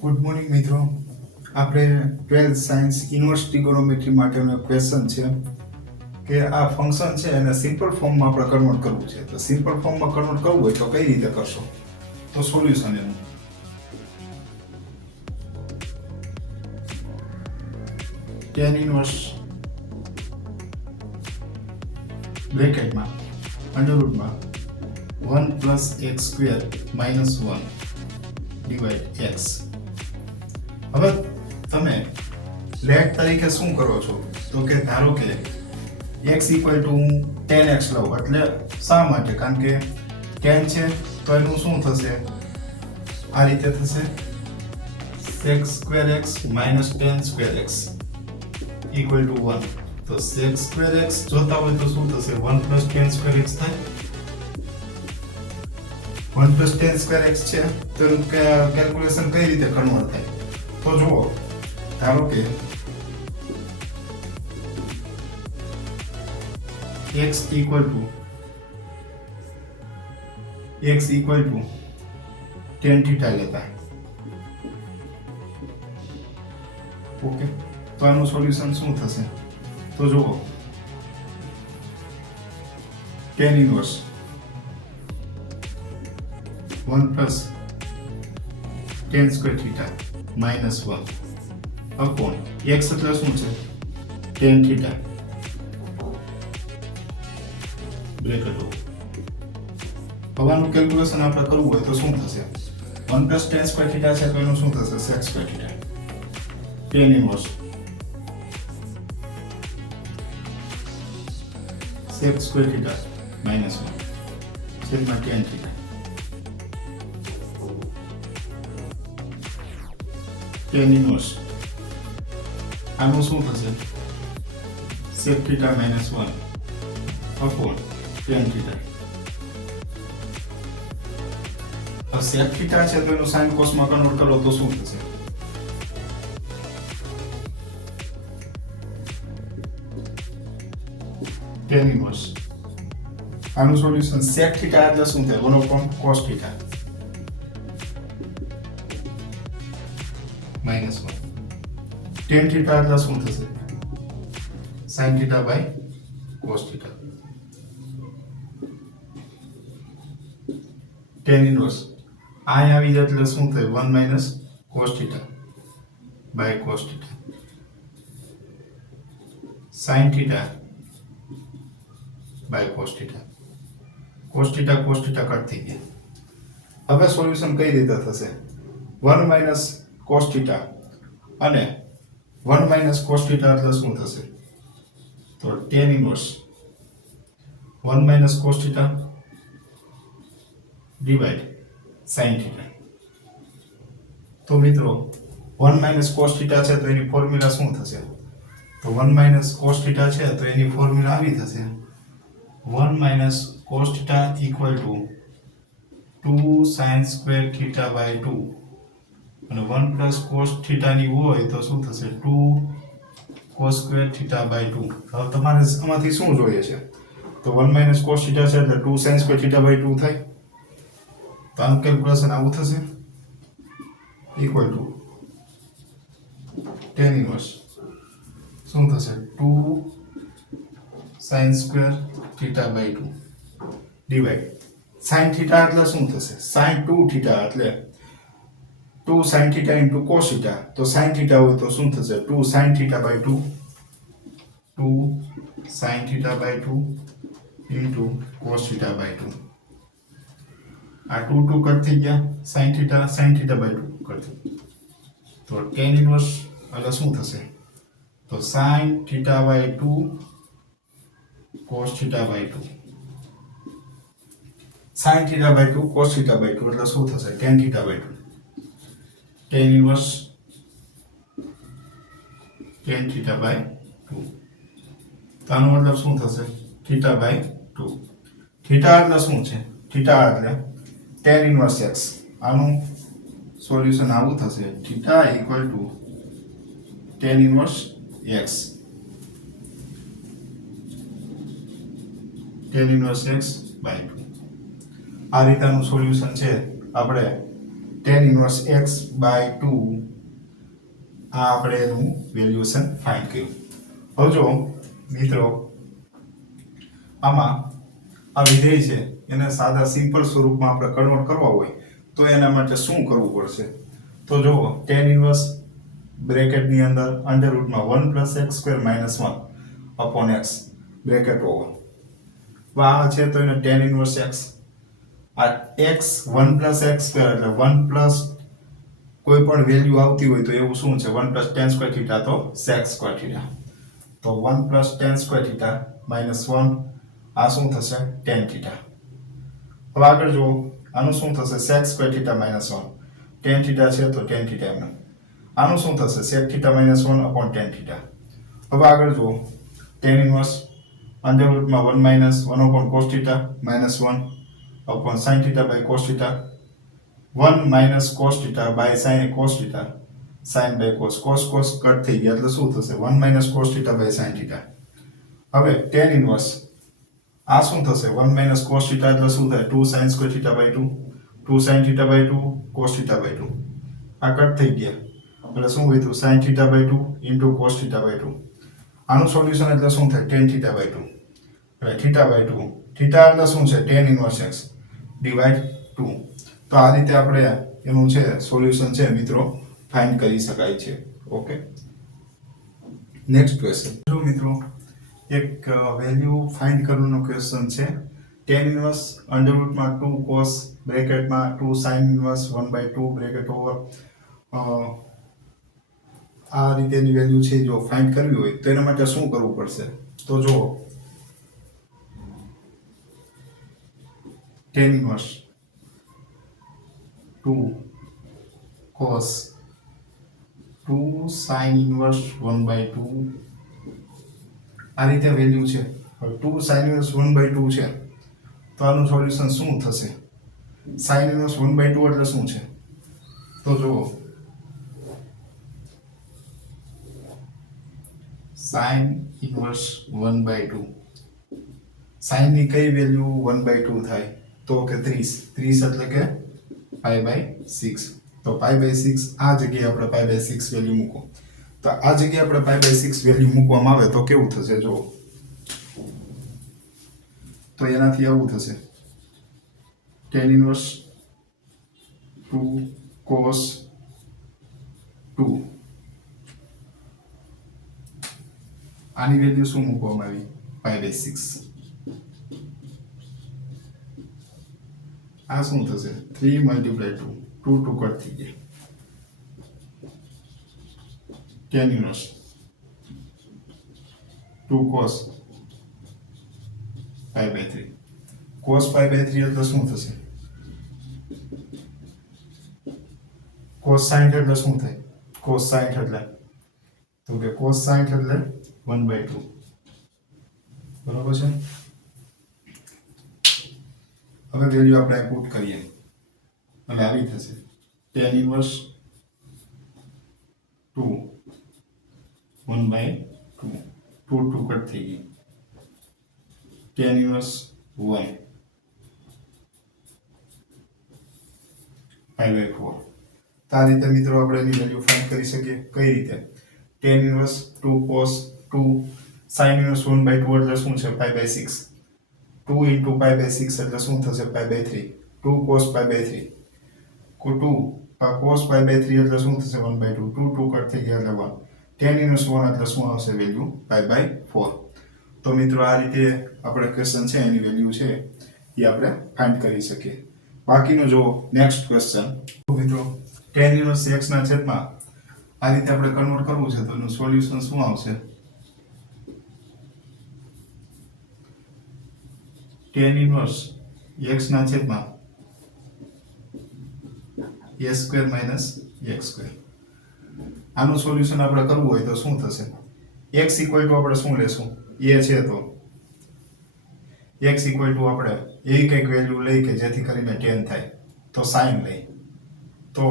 Good morning મિત્રો. આપણે 12th science inverse trigonometry માટેનો ક્વેશ્ચન છે કે આ ફંક્શન છે એને સિમ્પલ ફોર્મમાં આપણે કન્વર્ટ કરવું છે. તો સિમ્પલ ફોર્મમાં કન્વર્ટ કરવું હોય તો કઈ રીતે કરશો? તો સોલ્યુશન એનું tan ઇન્વર્સ બ્રેકેટમાં અંડરરૂટમાં 1 + x² - 1 ડિવાઇડ x. હવે તમે લેટ તરીકે શું કરો છો? તો કે ધારો કે x = હું 10x લઉં. એટલે શા માટે? કારણ કે 10 છે તો એનું શું થશે? આ રીતે થશે sec²x - 10²x = 1. તો sec²x જોતા હોય તો શું થશે? 1 + 10²x થાય. 1 + 10²x છે તો એનું કેલ્ક્યુલેશન કઈ રીતે કન્વર્ટ થાય? તો જુઓ, ધારો કે x = tan θ લેતા. ઓકે, તો આનું સોલ્યુશન શું થશે? તો જુઓ, tan inverse 1 + tan² θ -1 upon x એટલે શું છે? tan θ bracket. હવાનું કેલ્ક્યુલેશન આપણે કરવું હોય તો શું થશે? 1 + tan² θ છે તો એનું શું થશે? sec² θ. tan ઇન્વર્સ sec² θ -1 છેદમાં tan θ. tan ઇન્વર્સ આનું શું થશે? sec θ -1 upon tan θ. अब sec θ છે તો એનું sin cos માં કન્વર્ટ કરો તો શું થશે? tan ઇન્વર્સ આનું સોલ્યુશન sec θ એટલે શું થાય? 1 upon cos θ -1. tan θ એટલે શું થશે? sin θ / cos θ. tan ઇન્વર્સ આ આવી જાય એટલે શું થાય? 1 - cos θ / cos θ. sin θ / cos θ. cos θ cut થઈ ગયા. હવે સોલ્યુશન કઈ રીતે થશે? 1 - cos θ અને 1 - cos θ એટલે શું થશે? તો tan inverse 1 - cos θ divide sin θ. તો મિત્રો 1 - cos θ છે તો એની ફોર્મ્યુલા શું થશે? તો 1 - cos θ છે તો એની ફોર્મ્યુલા આવી થશે 1 - cos θ = 2 sin² θ / 2 અને 1 + cos θ ની હોય તો શું થશે? 2 cos² θ / 2. હવે તમારે આમાંથી શું જોઈએ છે? તો 1 - cos θ છે એટલે 2 sin² θ / 2 થાય. તો આનું કેલ્ક્યુલેશન આવું થશે = tan ઇન્વર્સ શું થશે? 2 sin² θ / 2 ડિવાઇડ sin θ એટલે શું થશે? sin 2θ એટલે 2 sin θ * cos θ. તો sin θ હોય તો શું થશે? 2 sin θ / 2 2 sin θ / 2 cos θ / 2. આ 2 2 કટ થઈ ગયા. sin θ / 2 કટ થઈ. તો tan ઇન્વર્સ એટલે શું થશે? તો sin θ / 2 cos θ / 2. sin θ / 2 cos θ / 2 એટલે શું થશે? tan θ / 2. tan inverse tan θ / 2. તો આનો મતલબ શું થશે? θ / 2. θ એટલે શું છે? θ એટલે tan ઇન્વર્સ x. આનું સોલ્યુશન આવું થશે θ = tan inverse x. tan inverse x / 2. આ રીતનું સોલ્યુશન છે આપણે tan ઇન્વર્સ x બાય 2 આ આપણે એનું વેલ્યુએશન ફાઇન્ડ કર્યું. હવે જો મિત્રો આમાં આ વિધેય છે એને સાદા સિમ્પલ સ્વરૂપમાં આપણે કન્વર્ટ કરવા હોય તો એના માટે શું કરવું પડશે? તો જો tan ઇન્વર્સ બ્રેકેટની અંદર અંડર રૂટમાં 1 + x² - 1 upon x bracket over આ છે તો એને tan ઇન્વર્સ x આ x 1 + x² એટલે 1 પ્લસ કોઈ પણ વેલ્યુ આવતી હોય તો એવું શું છે 1 + tan² થીટા તો sec² થીટા તો 1 + tan² થીટા -1 આ શું થશે tan થીટા. હવે આગળ જો આનું શું થશે sec² થીટા -1 tan થીટા છે તો tan થીટા એમ. આનું શું થશે sec theta -1 upon tan theta. હવે આગળ જો tan ઇન્વર્સ અંડર રૂટમાં 1 - 1 upon cos theta -1 upon sin theta by cos theta 1 - cos theta by sin cos theta sin by cos cos cut થઈ ગયા એટલે શું થશે 1 - cos theta by sin theta. હવે tan ઇન્વર્સ આ શું થશે 1 - cos થીટા એટલે શું થાય 2 sin² theta by 2 2 sin theta by 2 cos theta by 2 આ કટ થઈ ગયા એટલે શું વધ્યું sin theta by 2 into cos theta by 2 આનું સોલ્યુશન એટલે શું થાય tan થીટા by 2 એટલે થીટા by 2 થીટા એટલે શું છે tan ઇન્વર્સ x ડિવાઇડ 2. તો આ રીતે આપણે એનું છે સોલ્યુશન છે મિત્રો ફાઇન્ડ કરી શકાય છે. ઓકે નેક્સ્ટ ક્વેશ્ચન જો મિત્રો એક વેલ્યુ ફાઇન્ડ કરવાનો ક્વેશ્ચન છે tan ઇન્વર્સ અંડર રૂટમાં 2 cos બ્રેકેટમાં 2 sin ઇન્વર્સ 1/2 બ્રેકેટ ઓવર આ રીતેની વેલ્યુ છે જો ફાઇન્ડ કરવી હોય તો એના માટે શું કરવું પડશે? તો જો tan ઇન્વર્સ 2 cos 2 sin ઇન્વર્સ 1/2 આ રીતે વેલ્યુ છે. હવે 2 sin ઇન્વર્સ 1/2 છે તો આનું સોલ્યુશન શું થશે? sin ઇન્વર્સ 1/2 એટલે શું છે? તો જો sin ઇન્વર્સ 1/2 sin ની કઈ વેલ્યુ 1/2 થાય? તો કે 30 એટલે કે π/6 તો π/6 આ જગ્યાએ આપણે π/6 વેલ્યુ મૂકો તો આ જગ્યાએ આપણે π/6 વેલ્યુ મૂકવામાં આવે તો કેવું થશે જો તો એનાથી આવું થશે tan ઇન્વર્સ 2 cos 2 આની વેલ્યુ શું મૂકવામાં આવી π/6 આ શું થશે 3 × 2 2 કટ થઈ ગયા tan ઇન્વર્સ 2 cos π/3 cos π/3 એટલે શું થશે cos 60 એટલે શું થાય cos 60 એટલે તો કે cos 60 એટલે 1/2 બરાબર છે. હવે વેલ્યુ આપણે પુટ કરીએ એટલે આવી થશે tan ઇન્વર્સ 2 1/2 2 કટ થઈ ગઈ tan ઇન્વર્સ 1 π/4 તો આ રીતે મિત્રો આપણે એની વેલ્યુ ફાઇન્ડ કરી શકીએ. કઈ રીતે? tan ઇન્વર્સ 2 cos 2 sin ઇન્વર્સ 1/2 એટલે શું છે π/6 2 into π/6 એટલે શું થશે π/3 2 cos π/3 2 cos π/3 એટલે શું થશે 1/2 2 કટ થઈ ગયા એટલે 1 tan ઇન્વર્સ 1 એટલે શું આવશે વેલ્યુ π/4. તો મિત્રો આ રીતે આપણે ક્વેશ્ચન છે એની વેલ્યુ છે એ આપણે ફાઇન્ડ કરી શકીએ. બાકીનો જો નેક્સ્ટ ક્વેશ્ચન તો મિત્રો tan ઇન્વર્સ x ના છેદમાં આ રીતે આપણે કન્વર્ટ કરવું છે તો એનું સોલ્યુશન શું આવશે? tan ઇન્વર્સ x ના છેદમાં a² - x². આનું સોલ્યુશન આપણે કરવું હોય તો શું થશે? x આપણે શું લેશું? a છે તો x આપણે એવી કંઈક વેલ્યુ લઈ કે જેથી કરીને tan થાય તો sin લઈ તો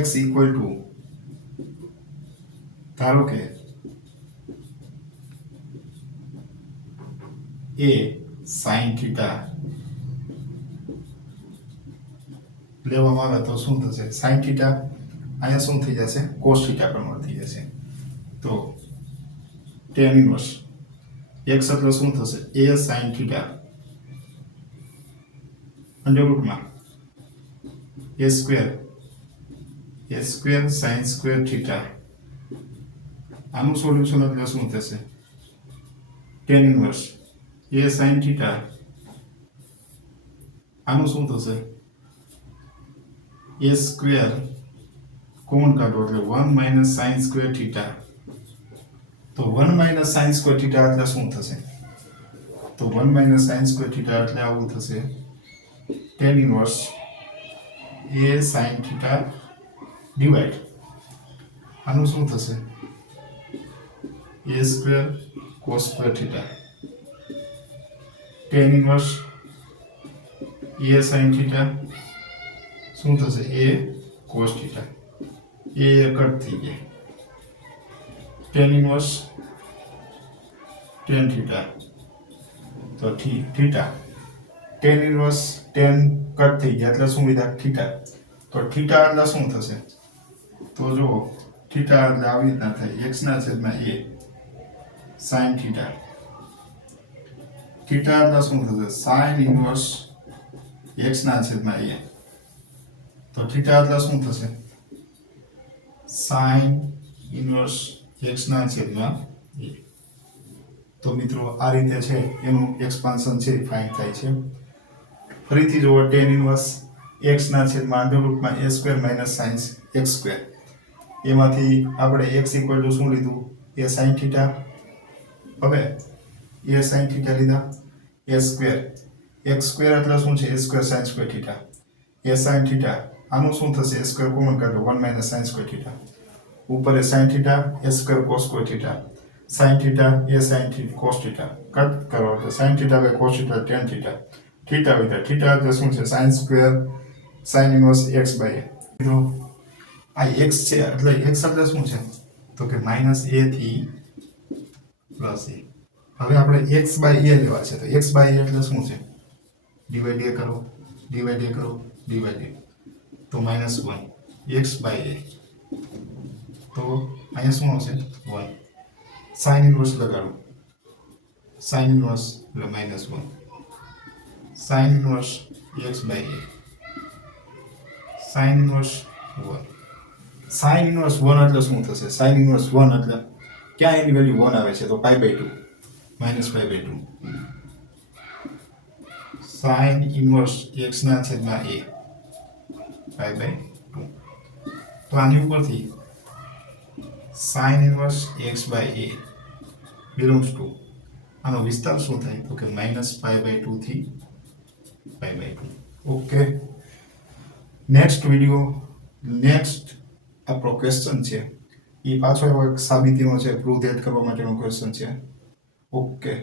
x ધારો કે a sin θ લેવામાં આવે તો શું થશે? સાઇન થીટા અહીંયા શું થઈ જશે? કોસ થીટા કન્વર્ટ થઈ જશે. તો ટેન ઇન્વર્સ એક્સ એટલે શું થશે? એ સાઇન થીટા અંડર રૂટમાં એ સ્ક્વેર સાઇન સ્ક્વેર થીટા. આનું સોલ્યુશન એટલે શું થશે? Tan inverse A sine theta. આનું શું થશે? એ સ્ક્વેર કોમન કાઢો એટલે 1 માઇનસ સાઇન સ્ક્વેર થીટા. તો 1 માઇનસ સાઇન સ્ક્વેર થીટા એટલે શું થશે? તો 1 માઇનસ સાઇન સ્ક્વેર થીટા એટલે આવું થશે tan inverse A sine theta divide આનું શું થશે? A square cos square theta. Tan inverse A sine theta શું થશે? A cos theta. A cut થઈ ગયા. Tan inverse tan theta. તો theta tan inverse tan cut થઈ ગયા એટલે શું વિધા? થીટા. તો થીટા એટલે શું થશે? તો જુઓ થીટા એટલે આવી રીતના થાય x ના છેદમાં a સાઇન થીટા. થીટા એટલે શું થશે? સાઇન ઇન્વર્સ x ના છેદમાં a. તો થીટા એટલે શું થશે? સાઇન ઇન્વર્સ x ના છેદમાં a. તો મિત્રો આ રીતે છે એનું એક્સપાન્શન છે ફાઇન્ડ થાય છે. ફરીથી જુઓ ટેન ઇન્વર્સ x ના છેદમાં અંડર રૂટમાં a square minus sine x square. એમાંથી આપણે x ઇક્વલ ટુ શું લીધું? A sine theta. હવે એ સાઇન થીટા લીધા. એ સ્ક્વેર x સ્ક્વેર એટલે શું છે? એ square sign square theta. A sine theta આનું શું થશે? એ સ્ક્વેર કોમન કાઢો 1 માઇનસ સાઇન સ્ક્વેર થીટા. ઉપર A sine theta A square cos square theta. Sine theta A sine theta cos theta. Cut કરો એટલે sine theta by cos theta tan theta. Theta વિધા theta એટલે શું છે? Sine square sine inverse x by a. આ x છે એટલે x એટલે શું છે? તો કે માઇનસ a થી પ્લસ a. હવે આપણે x બાય a લેવા છે તો x બાય a એટલે શું છે? ડિવાઇડ a કરો ડિવાઇડ a કરો ડિવાઇડ a. તો માઇનસ 1 x બાય a. તો અહીંયા શું આવશે? 1. સાઇન ઇન્વર્સ લગાડો. સાઇન ઇન્વર્સ એટલે minus 1 sine inverse x by a. Sine inverse 1. Sine inverse 1 એટલે શું થશે? સાઇન ઇન્વર્સ 1 એટલે ક્યાં એની વેલ્યુ 1 આવે છે? તો pi by 2 minus pi by 2 sine inverse x ના છેદમાં a પાઈ બાય 2. તો આની ઉપરથી sine inverse x by a belongs to આનો વિસ્તાર શું થાય? તો કે માઇનસ પાઈ બાય 2 થી pi by 2. Okay. Next video next આપણો ક્વેશ્ચન છે એ પાછો એવો એક સાબિતીનો છે પ્રૂવ ધેટ કરવા માટેનો ક્વેશ્ચન છે. ઓકે.